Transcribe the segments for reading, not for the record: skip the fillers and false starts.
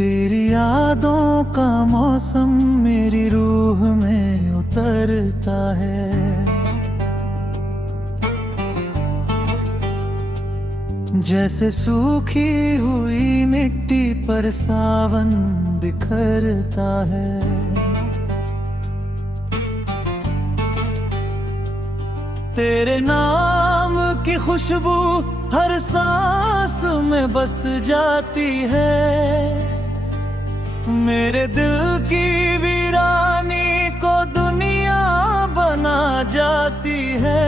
तेरी यादों का मौसम मेरी रूह में उतरता है। जैसे सूखी हुई मिट्टी पर सावन बिखरता है। तेरे नाम की खुशबू हर सांस में बस जाती है। मेरे दिल की वीरानी को दुनिया बना जाती है।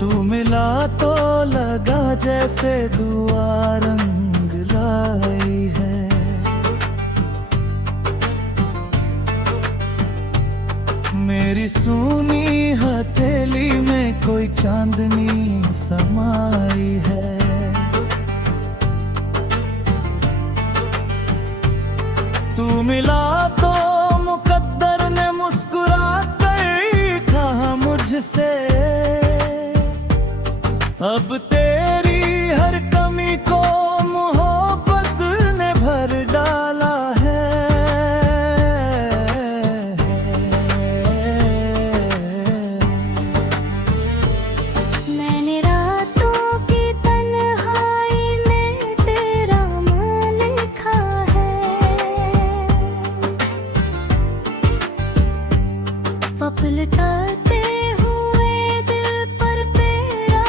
तू मिला तो लगा जैसे दुआ रंग लाई है। मेरी सूनी हथेली में कोई चांदनी समाई है। तू मिला तो मुकद्दर ने मुस्कुरा कर कहा मुझसे, अब तेरी हर कमी को मोहब्बत ने भर डाला है। मैंने रातों की तन्हाई में तेरा नाम लिखा है। पलटाते हुए दिल पर तेरा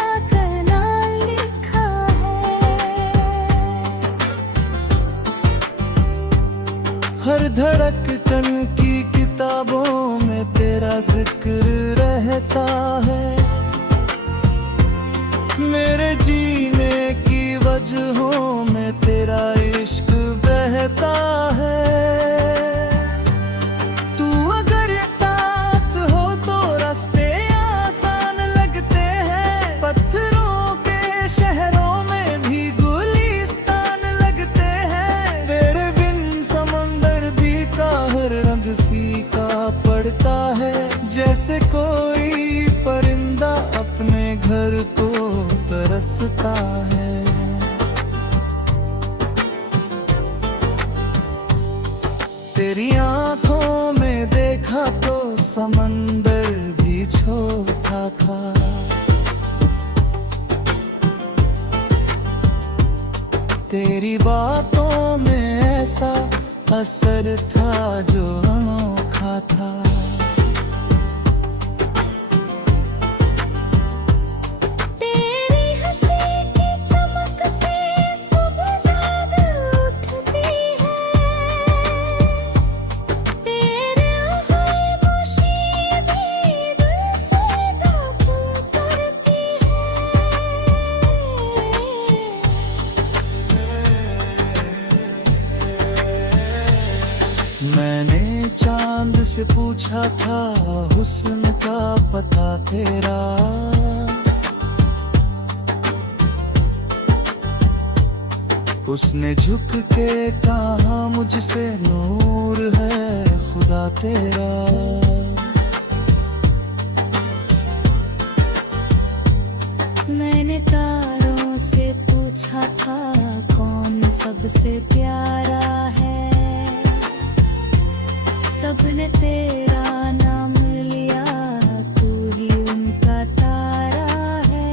हर धड़कन की किताबों में तेरा जिक्र रहता है। मेरे जीने की वजहों में तेरा इश्क बहता है। तू अगर साथ हो तो रास्ते आसान लगते हैं। पत्थरों के शहरों में भी गुलिस्तान लगते हैं। तेरे बिन समंदर भी का हर रंग फीका पड़ता है। जैसे कोई परिंदा अपने घर को तरसता है। तेरी आंखों में देखा तो समंदर भी छोटा था। तेरी बातों में ऐसा असर था जो अनोखा था। तेरी हंसी की चमक से सुबह जाग उठती है। तेरे खामोशी भी दिल से दाग करती है। मैंने चांद से पूछा था हुस्न का पता तेरा। उसने झुक के कहा मुझसे नूर है खुदा तेरा। मैंने तारों से पूछा था कौन सबसे प्यारा है। सबने तेरा नाम लिया, तू ही उनका तारा है।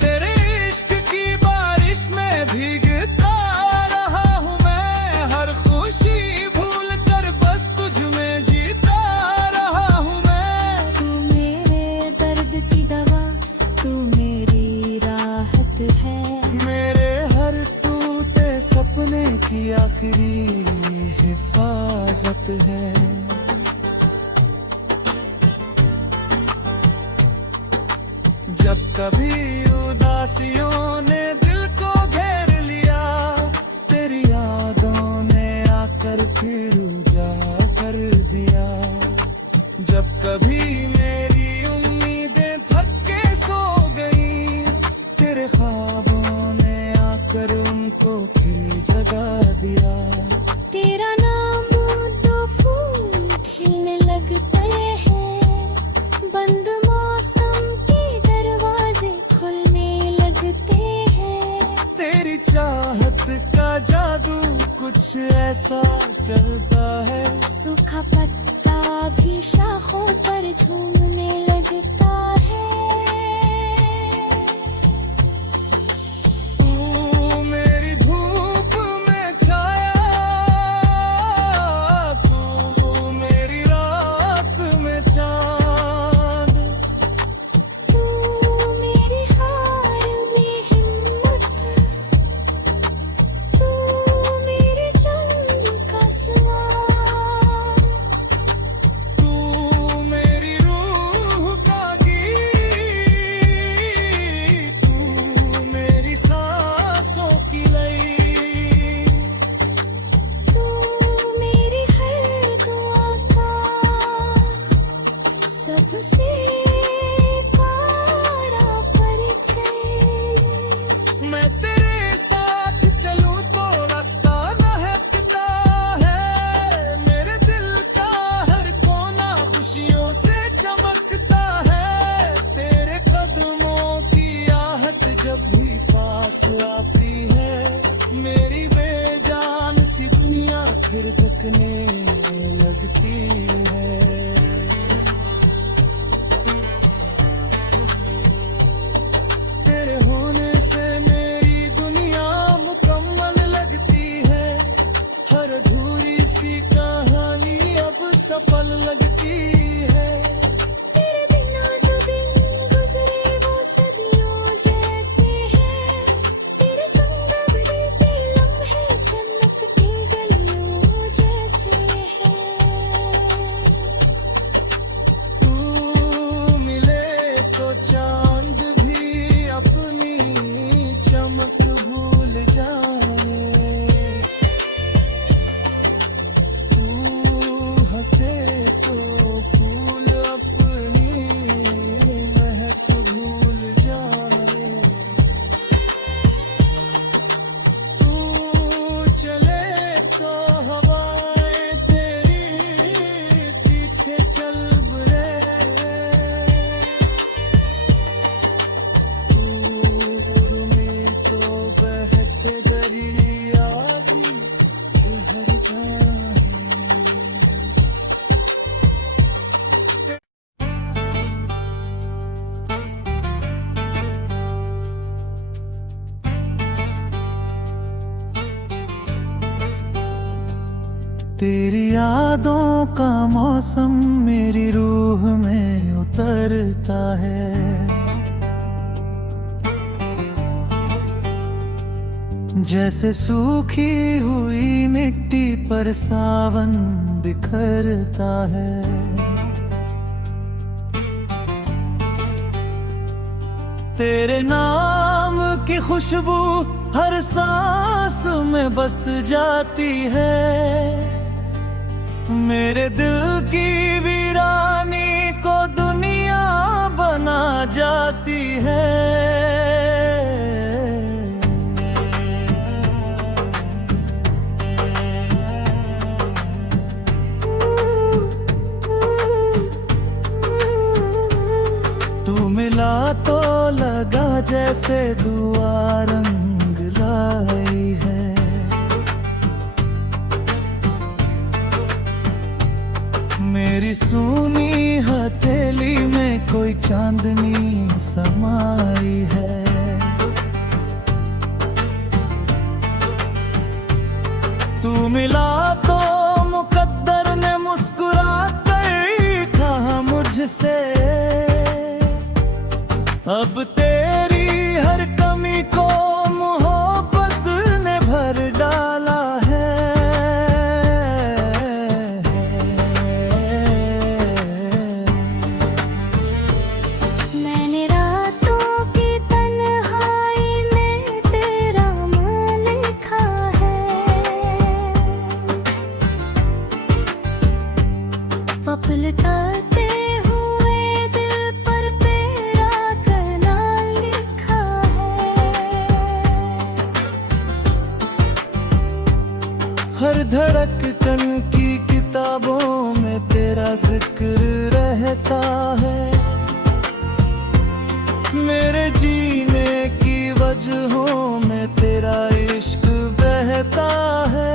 तेरे इश्क की बारिश में भीगता रहा हूँ मैं। हर खुशी भूल कर बस तुझ में जीता रहा हूँ मैं। तू मेरे दर्द की दवा, तू मेरी राहत है। मेरे हर टूटे सपने की आखिरी हिफाजत है। जब कभी उदासियों ने दिल को घेर लिया, तेरी यादों ने आकर फिर उजागर कर दिया। जब कभी मेरी उम्मीदें थक के सो गई, तेरे ख्वाबों ने आकर उनको फिर जगा दिया। तेरा नाम कुछ ऐसा चलता है। सूखा पत्ता भी शाखों पर झूमने लगता है। तू मेरी धूप में छाया, तू मेरी रात में चांद, तू मेरी हार में हिम्मत, तू मेरे जंग का स्वाद, तू मेरी रूह का गीत, तू मेरी सांसों की लई, तू मेरी हर दुआ का सबसे प्यारा परिचय। मैं तेरे साथ चलूं तो रास्ता महकता है। मेरे दिल का हर कोना खुशियों से चमकता है। तेरे कदमों की आहट जब भी पास आती है, मेरी बेजान सी दुनिया फिर धकने लगती है। तेरे होने से मेरी दुनिया मुकम्मल लगती है। हर अधूरी सी कहानी अब सफल लगती है। तेरे बिना जो दिन गुजरे वो सदियों जैसे हैं। तेरे संग बीते लम्हे जन्नत की गलियों जैसे हैं। तू मिले तो चांद भी अपनी चमक भूल जाए। तू हंसे तो फूल अपनी महक भूल जाए। तू चले तो हवाएं तेरी पीछे चल बुरे। दूर में तो बहते दरिया भी भर जाए। तेरी यादों का मौसम मेरी रूह में उतरता है। जैसे सूखी हुई मिट्टी पर सावन बिखरता है। तेरे नाम की खुशबू हर सांस में बस जाती है। मेरे दिल की वीरानी को दुनिया बना जाती है। तू मिला तो लगा जैसे दुआ रंग लाई है। मेरी सूनी हथेली में कोई चांदनी समाई है। तू मिला तो मुकद्दर ने मुस्कुरा कर कहा मुझसे, अब तेरी हर कमी को मोहब्बत ने भर डाला है। मैंने रातों की तन्हाई में तेरा नाम लिखा है। पलटाते हुए दिल पर तेरा करना लिखा है। हर धड़कन की किताबों में तेरा जिक्र रहता है। मेरे जीने की वजह वजहों में तेरा इश्क बहता है।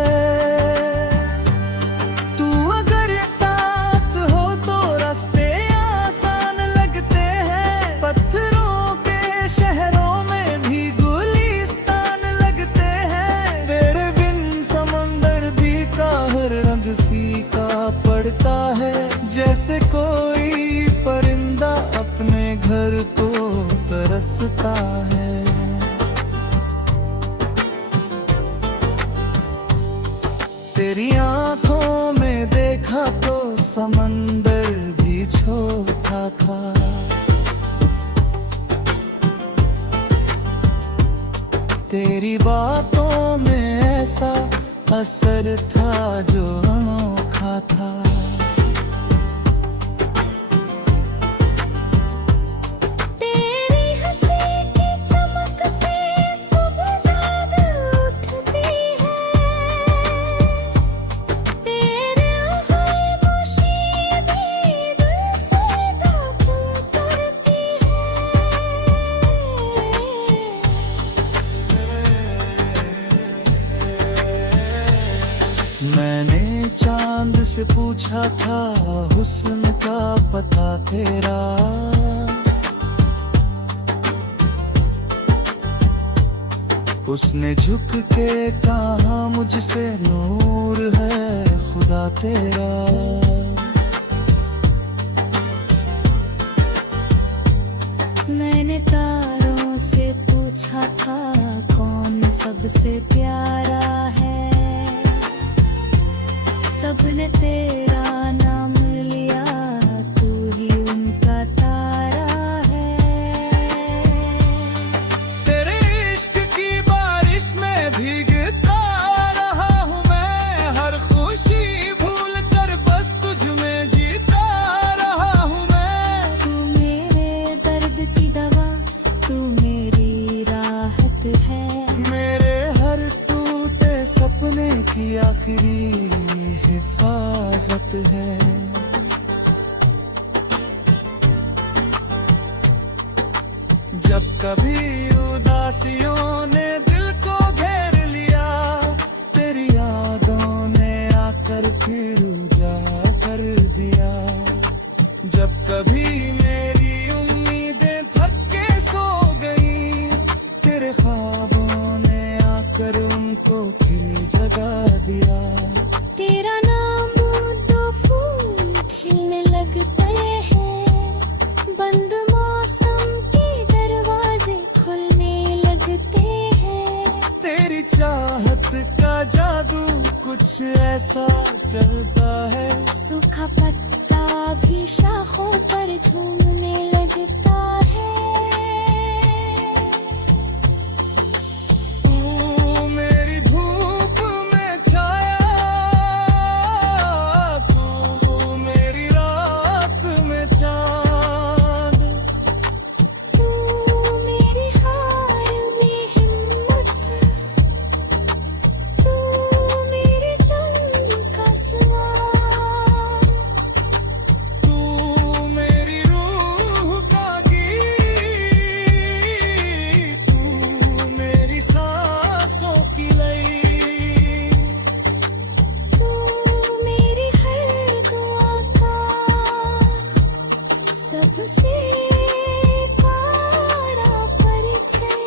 तू अगर साथ हो तो रास्ते आसान लगते हैं, पत्थरों के शहरों में भी गुलिस्तान लगते हैं। तेरे बिन समंदर भी का हर रंग फीका पड़ता है, जैसे कोई परिंदा अपने घर को तरसता है। तेरी आंखों में देखा तो समंदर भी छोटा था। तेरी बातों में ऐसा असर था जो अनोखा था। तेरी हंसी की चमक से सुबह जाग उठती है, तेरे खामोशी भी दिल से दाग करती है। मैंने चांद से पूछा था हुस्न का पता तेरा, उसने झुक के कहा मुझसे नूर है खुदा तेरा। मैंने तारों से पूछा था कौन सबसे प्यारा है, सबने तेरा नाम लिया, तू ही उनका तारा है। तेरे इश्क की बारिश में भीगता रहा हूँ मैं, हर खुशी भूल कर बस तुझ में जीता रहा हूँ मैं। तू मेरे दर्द की दवा, तू मेरी राहत है। मेरे हर टूटे सपने की आखिरी हिफाजत है। जब कभी उदासियों ने दिल को घेर लिया, तेरी यादों ने आकर फिर उजागर कर दिया। जब कभी मेरी उम्मीदें थक के सो गई, तेरे ख्वाबों ने आकर उनको फिर जगा दिया। तेरा नाम दो फूल खिलने लगते हैं, बंद मौसम के दरवाजे खुलने लगते हैं। तेरी चाहत का जादू कुछ ऐसा चलता है, सूखा पत्ता भी शाखों पर झूमने लगता है। तू मेरी धूप में छाया, तू मेरी रात में चांद, तू मेरी हार में हिम्मत, तू मेरे जंग का स्वाद, तू मेरी रूह का गीत, तू मेरी सांसों की लई। तू मेरी हर दुआ का सबसे बड़ा परिचय।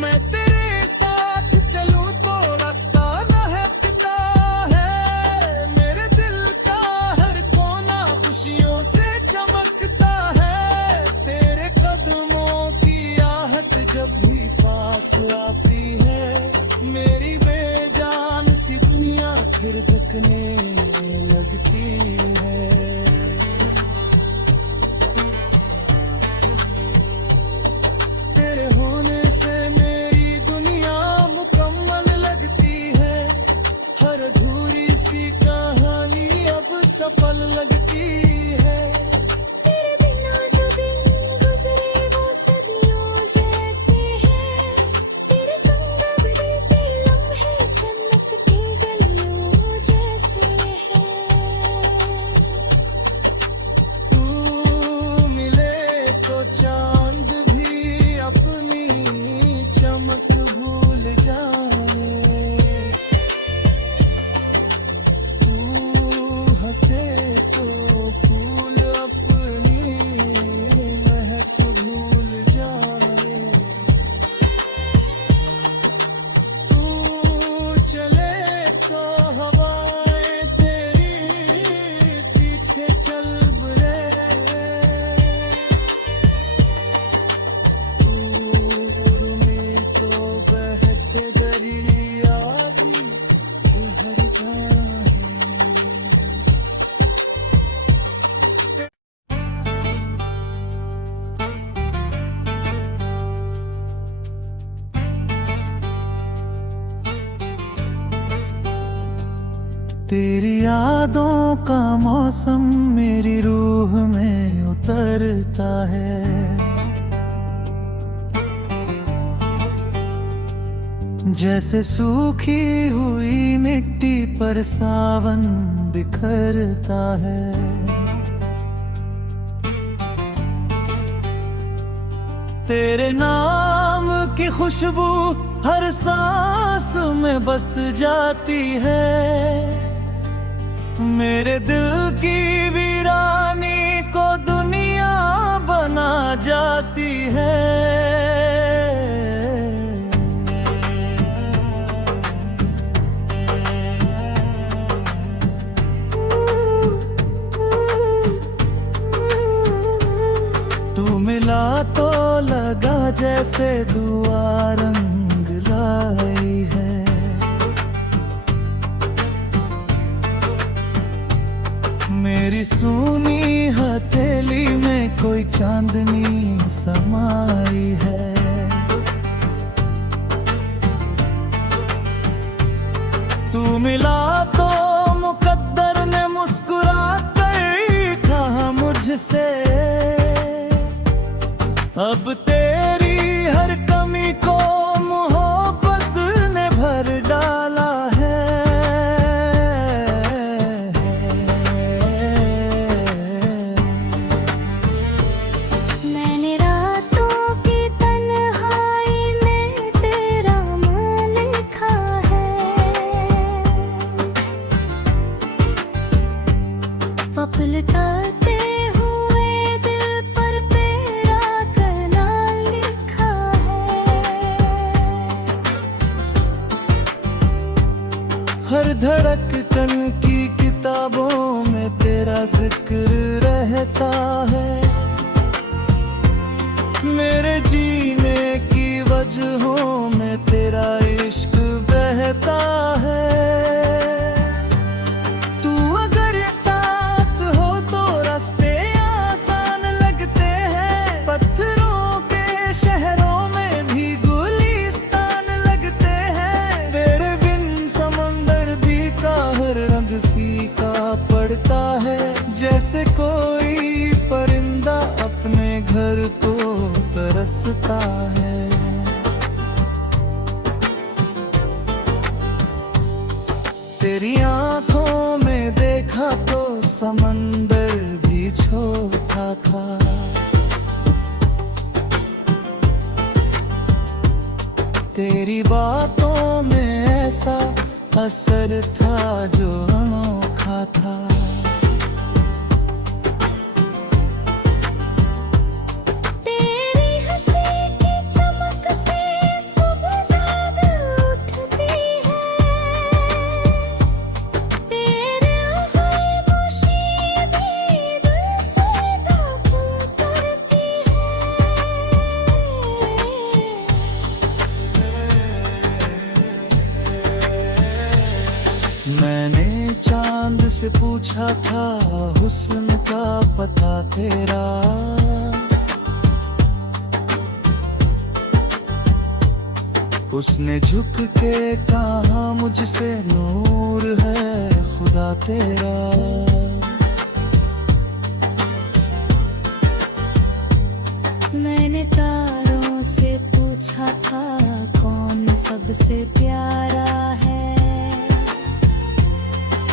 मैं तेरे साथ चलूं तो रास्ता महकता है, मेरे दिल का हर कोना खुशियों से चमकता है। तेरे कदमों की आहट जब भी पास आती है, मेरी बेजान सी दुनिया फिर धकने लगती है। तेरे होने से मेरी दुनिया मुकम्मल लगती है, हर अधूरी सी कहानी अब सफल लगती है। तेरे बिना जो दिन गुजरे वो सदियों जैसे हैं, तेरे संग बीते लम्हे जन्नत की गलियों जैसे हैं। तू मिले तो चांद भी अपनी तेरी यादों का मौसम मेरी रूह में उतरता है। जैसे सूखी हुई मिट्टी पर सावन बिखरता है। तेरे नाम की खुशबू हर सांस में बस जाती है। मेरे दिल की वीरानी को दुनिया बना जाती है। तू मिला तो लगा जैसे दुआ रंग लाई है। मेरी सूनी हथेली में कोई चांदनी समाई है। तू मिला तो मुकद्दर ने मुस्कुरा कर कहा मुझसे, अब तेरी हर कमी को मोहब्बत ने भर डाला है। मैंने रातों की तन्हाई में तेरा नाम लिखा है। पलटाते हुए दिल पर तेरा करना लिखा है। हर धड़कन की किताबों में तेरा जिक्र रहता है। मेरे जीने की वजहों में तेरा इश्क बहता है। तू अगर साथ हो तो रास्ते आसान लगते हैं। पत्थरों के शहरों में भी गुलिस्तान लगते हैं। तेरे बिन समंदर भी का हर रंग फीका पड़ता है। जैसे कोई परिंदा अपने घर को तरसता है। तेरी आंखों में देखा तो समंदर भी छोटा था। तेरी बातों में ऐसा असर था जो अनोखा था। तेरी हंसी की चमक से सुबह जाग उठती है। तेरे खामोशी भी दिल से दाखिल करती है। मैंने चांद से पूछा था हुस्न का पता तेरा। उसने झुक के कहा मुझसे नूर है खुदा तेरा। मैंने तारों से पूछा था कौन सबसे प्यारा है।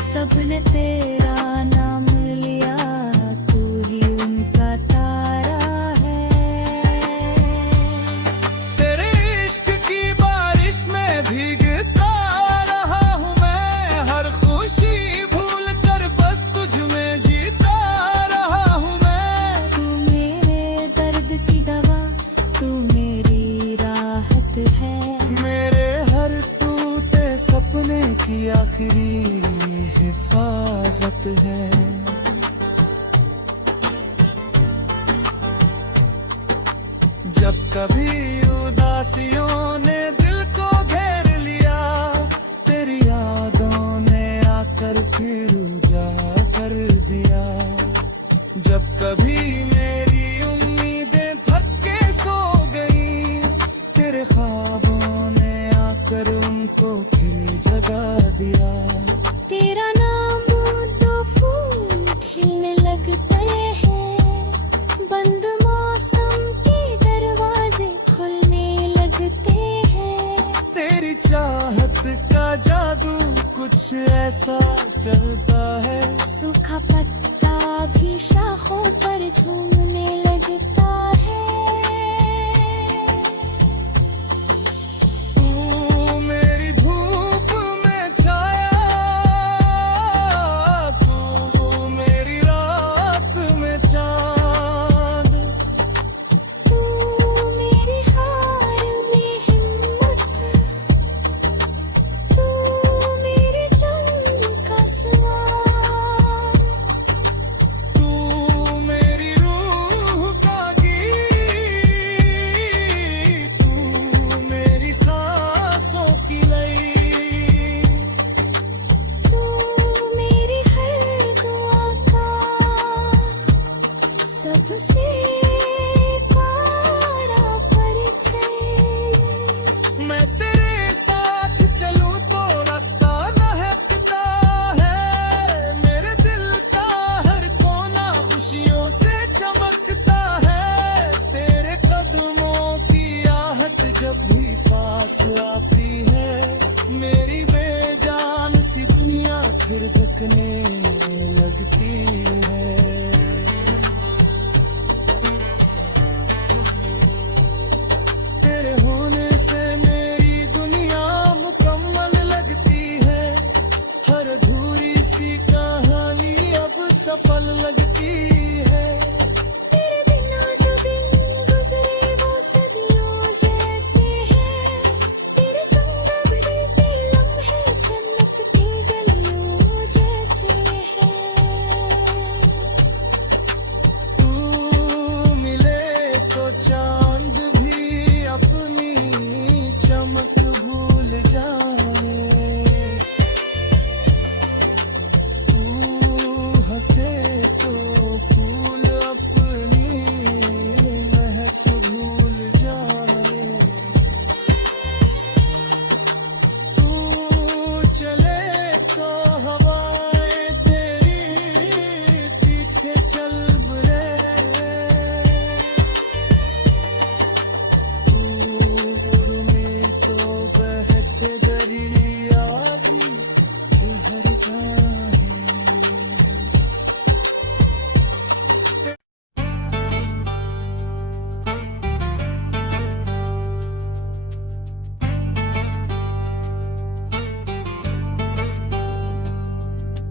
सबने तेरा नाम लिया, तू ही उनका तारा है। तेरे इश्क की बारिश में भीगता रहा हूँ मैं। हर खुशी भूल कर बस तुझ में जीता रहा हूँ मैं। तू मेरे दर्द की दवा, तू मेरी राहत है। मेरे हर टूटे सपने की आखिरी हिफाजत है। जब कभी उदासियों ने दिल को घेर लिया, तेरी यादों ने आकर फिर उजागर कर दिया। जब कभी मेरी उम्मीदें थक के सो गई, तेरे ख्वाबों ने आकर उनको फिर जगा दिया। तेरा नाम कुछ ऐसा चलता है। सूखा पत्ता भी शाखों पर झूमने लगता है। तू मेरी धूप में छाया, तू मेरी रात में चांद, तू मेरी हार में हिम्मत, तू मेरी जंग का स्वाद, तू मेरी रूह का गीत, तू मेरी सांसों की लई, तू मेरी हर दुआ का सबसे बड़ा परिचय। मैं तेरे साथ चलूं तो रास्ता महकता है। मेरे दिल का हर कोना खुशियों से चमकता है। तेरे कदमों की आहट जब भी पास आती है, मेरी बेजान सी दुनिया फिर धकने लगती है। तेरे होने से मेरी दुनिया मुकम्मल लगती है। हर अधूरी सी कहानी अब सफल लगती है। तेरे बिना जो दिन गुजरे वो सदियों जैसे हैं। तेरे संग बीते लम्हे जन्नत की गलियों जैसे हैं। तू मिले तो चांद भी अपनी चमक भूल जाए। तू हंसे तो फूल अपनी महक भूल जाए। तू चले तो हवाएं तेरी पीछे चल बुरे। तू में तो बहते दरिया भी भर जाए।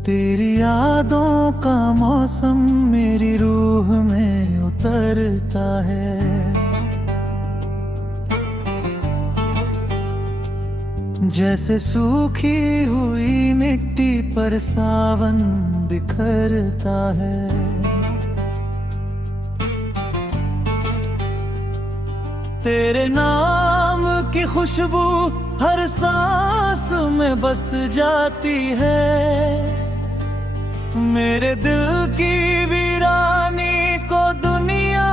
तेरी यादों का मौसम मेरी रूह में उतरता है। जैसे सूखी हुई मिट्टी पर सावन बिखरता है। तेरे नाम की खुशबू हर सांस में बस जाती है। मेरे दिल की वीरानी को दुनिया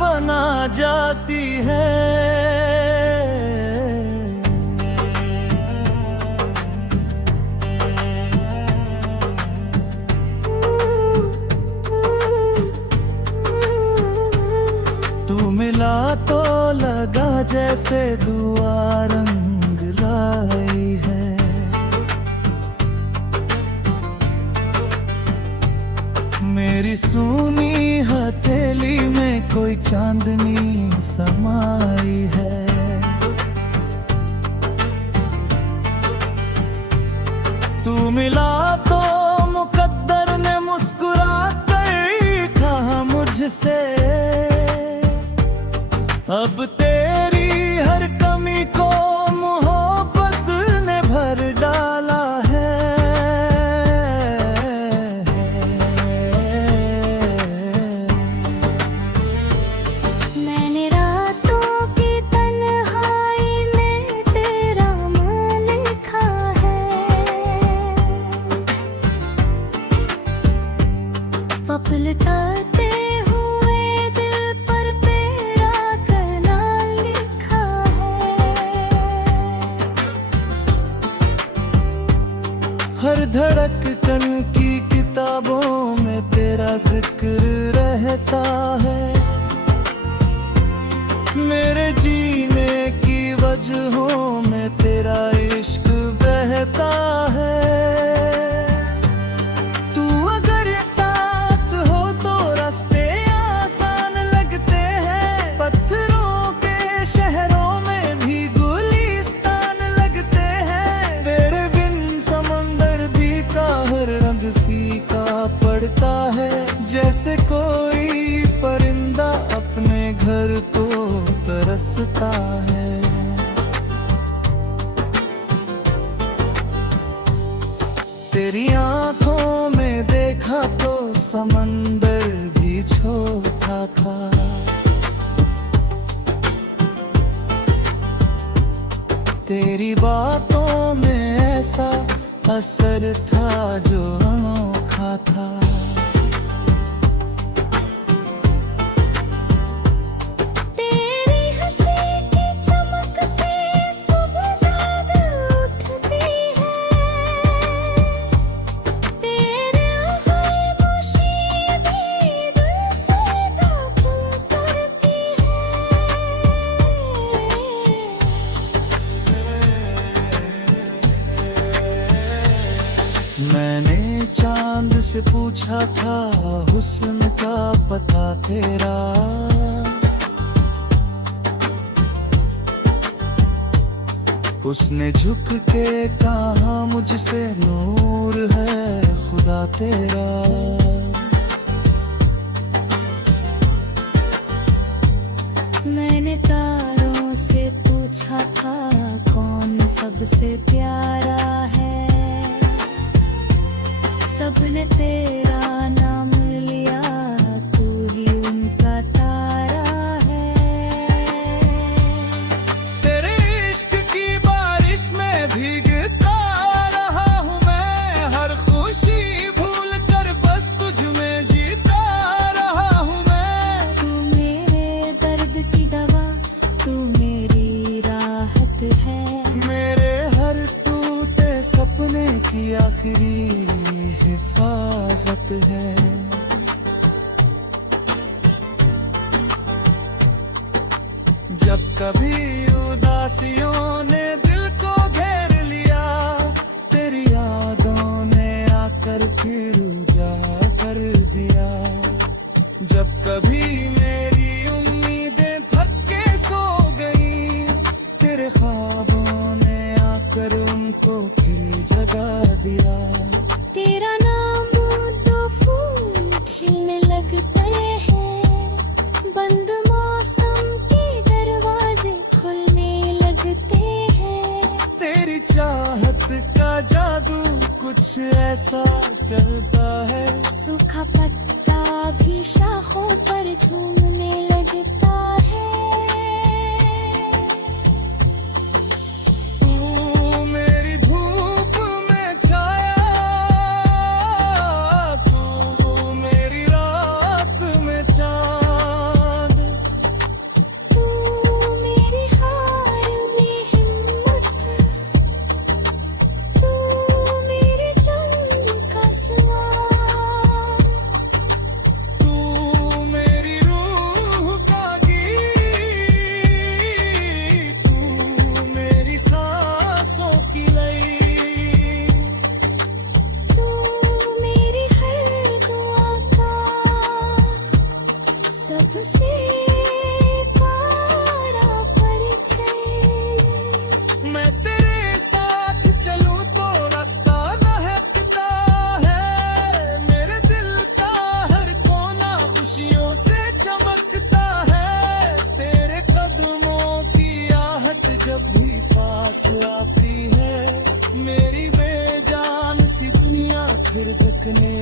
बना जाती है। तू मिला तो लगा जैसे दुआ रंग लाई है। मेरी सूनी हथेली में कोई चांदनी समाई है। तू मिला तो मुकद्दर ने मुस्कुरा कर कहा मुझसे, अब तेरी हर कमी को मोहब्बत ने भर डाला है। मैंने रातों की तन्हाई में तेरा नाम लिखा है। पलटाते हुए दिल पर तेरा करना लिखा है। हर धड़कन की किताबों में तेरा जिक्र रहता है। मेरे जीने की वजहों में तेरा इश्क बह रहता है। तू अगर साथ हो तो रास्ते आसान लगते हैं, पत्थरों के शहरों में भी गुलिस्तान लगते हैं। तेरे बिन समंदर भी का हर रंग फीका पड़ता है, जैसे कोई परिंदा अपने घर को तरसता है। तेरी आंखों में देखा तो समंदर भी छोटा था। तेरी बातों में ऐसा असर था जो अनोखा था। तेरी हंसी की चमक से सुबह जाग उठती है, तेरे खामोशी भी दिल से काबू करती है। मैंने चांद से पूछा था हुस्न का पता तेरा, उसने झुक के कहा मुझसे नूर है खुदा तेरा। मैंने तारों से पूछा था कौन सबसे प्यारा है, सबने तेरा नाम लिया, तू ही उनका तारा है। तेरे इश्क की बारिश में भीगता रहा हूँ मैं, हर खुशी भूल कर बस तुझ में जीता रहा हूँ मैं। तू मेरे दर्द की दवा, तू मेरी राहत है, मेरे हर टूटे सपने की आखिरी हिफाजत है। जब कभी उदासियों ने दिल को घेर लिया, तेरी यादों ने आकर फिर उजागर कर दिया। जब कभी मेरी उम्मीदें थक के सो गई, तेरे ख्वाबों ने आकर उनको फिर जगा दिया। तेरा नाम दो फूल खिलने लगते हैं, बंद मौसम के दरवाजे खुलने लगते हैं। तेरी चाहत का जादू कुछ ऐसा चलता है, सूखा पत्ता भी शाखों पर झूमने लगता है। तू मेरी धूप में छाया, तू मेरी रात में चांद, तू मेरी हार में हिम्मत, तू मेरे जंग का स्वाद, तू मेरी रूह का गीत, तू मेरी सांसों की लई। तू मेरी हर दुआ का सबसे बड़ा परिचय। मैं तेरे साथ चलूं तो रास्ता महकता है, मेरे दिल का हर कोना खुशियों से चमकता है। तेरे कदमों की आहट जब भी पास आती है, मेरी बेजान सी दुनिया फिर धकने